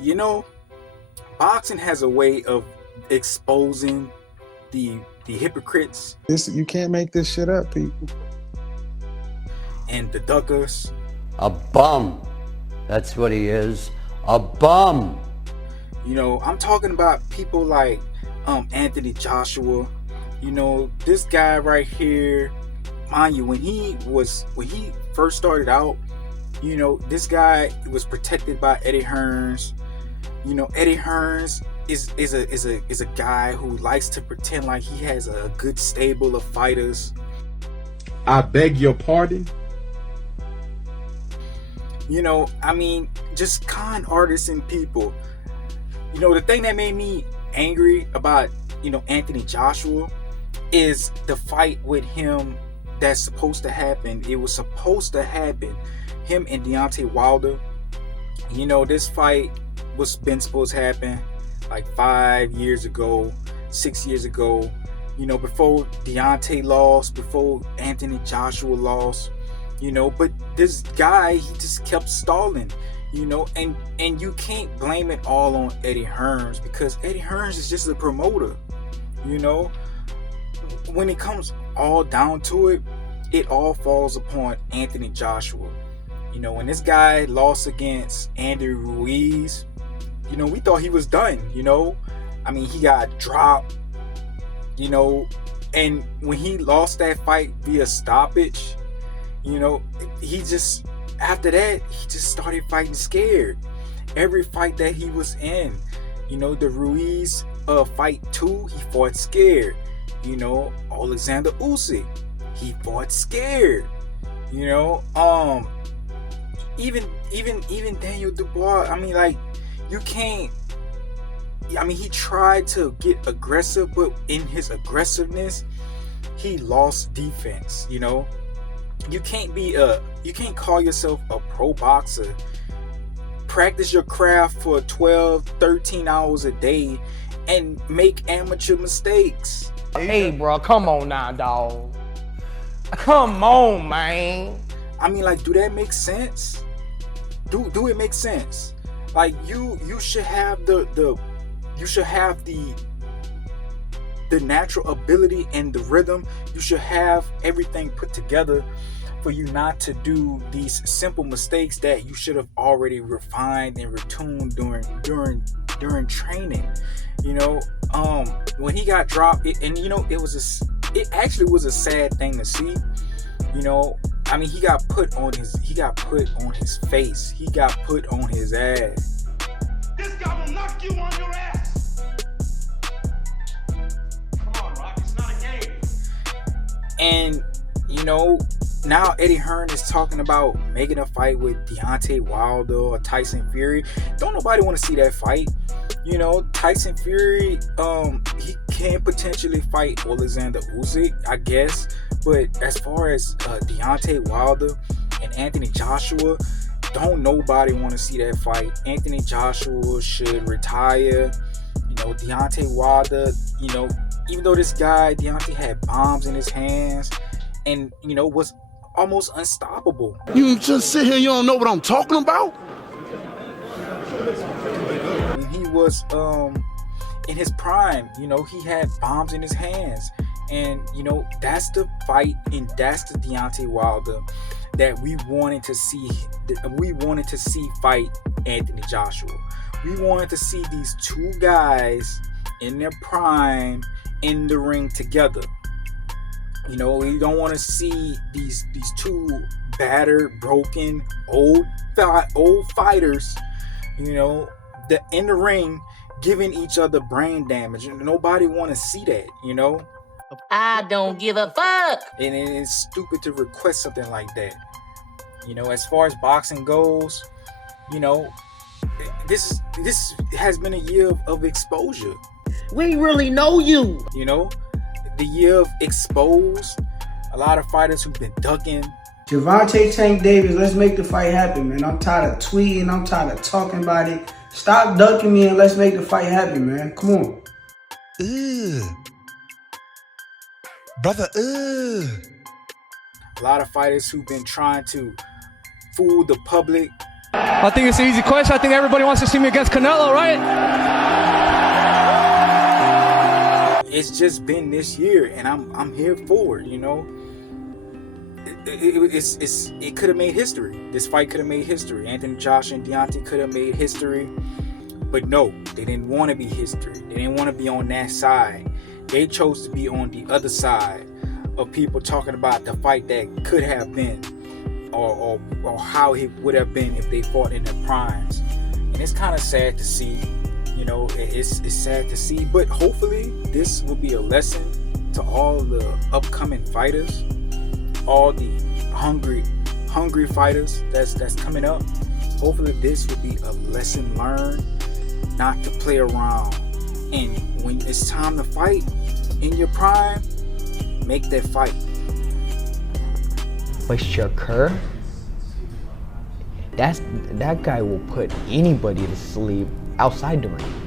You know, boxing has a way of exposing the hypocrites This you can't make this shit up, people. and the duckers. A bum. That's what he is. A bum. You know, I'm talking about people like Anthony Joshua. You know, this guy right here, mind you, when he first started out, you know, this guy was protected by Eddie Hearns. You know, Eddie Hearns is a guy who likes to pretend like he has a good stable of fighters. I beg your pardon? You know, I mean, just con artists and people. You know, the thing that made me angry about, you know, Anthony Joshua is the fight with him that's supposed to happen. It was supposed to happen. Him and Deontay Wilder. You know, this fight was been supposed to happen like 5 years ago, 6 years ago. You know, before Deontay lost, before Anthony Joshua lost. You know, but this guy, he just kept stalling. You know, and you can't blame it all on Eddie Hearns, because Eddie Hearns is just a promoter. You know, when it comes all down to it, it all falls upon Anthony Joshua. You know, when this guy lost against Andy Ruiz, you know, we thought he was done. You know, I mean, he got dropped. You know, and when he lost that fight via stoppage, you know, he just, after that, he just started fighting scared. Every fight that he was in, you know, the Ruiz fight 2, he fought scared. You know, Alexander Usyk, he fought scared. You know, even Daniel Dubois. I mean, like, you can't. I mean, he tried to get aggressive, but in his aggressiveness, he lost defense. You know, you can't call yourself a pro boxer, practice your craft for 12, 13 hours a day, and make amateur mistakes. Hey, bro, come on now, dog. Come on, man. I mean, like, do that make sense? Do it make sense? Like, you should have the natural ability and the rhythm. You should have everything put together for you not to do these simple mistakes that you should have already refined and retuned during training. You know, when he got dropped, it actually was a sad thing to see. You know, I mean, he got put on his face. He got put on his ass. This guy will knock you on your ass. Come on, Rock, it's not a game. And, you know, now Eddie Hearn is talking about making a fight with Deontay Wilder or Tyson Fury. Don't nobody want to see that fight. You know, Tyson Fury, he can potentially fight Alexander Usyk, I guess. But as far as Deontay Wilder and Anthony Joshua, don't nobody want to see that fight. Anthony Joshua should retire. You know, Deontay Wilder, you know, even though this guy, Deontay, had bombs in his hands and, you know, was almost unstoppable. You just sit here, you don't know what I'm talking about? When he was in his prime, you know, he had bombs in his hands. And, you know, that's the fight, and that's the Deontay Wilder that we wanted to see. We wanted to see fight Anthony Joshua. We wanted to see these two guys in their prime in the ring together. You know, we don't want to see these two battered, broken, old fighters, you know, in the ring giving each other brain damage. Nobody want to see that, you know. I don't give a fuck. And it's stupid to request something like that. You know, as far as boxing goes, you know, this has been a year of exposure. We really know you. You know, the year of exposed. A lot of fighters who've been ducking. Gervonta Tank Davis, let's make the fight happen, man. I'm tired of tweeting. I'm tired of talking about it. Stop ducking me and let's make the fight happen, man. Come on. Ugh. Brother, ugh. A lot of fighters who've been trying to fool the public I think it's an easy question. I think everybody wants to see me against Canelo, right? It's just been this year, and I'm here for it. You know, it could have made history. This fight could have made history. Anthony Joshua and Deontay could have made history, but no, they didn't want to be history. They didn't want to be on that side. They chose to be on the other side of people talking about the fight that could have been, or how it would have been if they fought in their primes. And it's kind of sad to see. You know, it's sad to see, but hopefully this will be a lesson to all the upcoming fighters, all the hungry fighters that's coming up. Hopefully this will be a lesson learned, not to play around. And when it's time to fight in your prime, make that fight. But Shakur, that guy will put anybody to sleep outside the ring.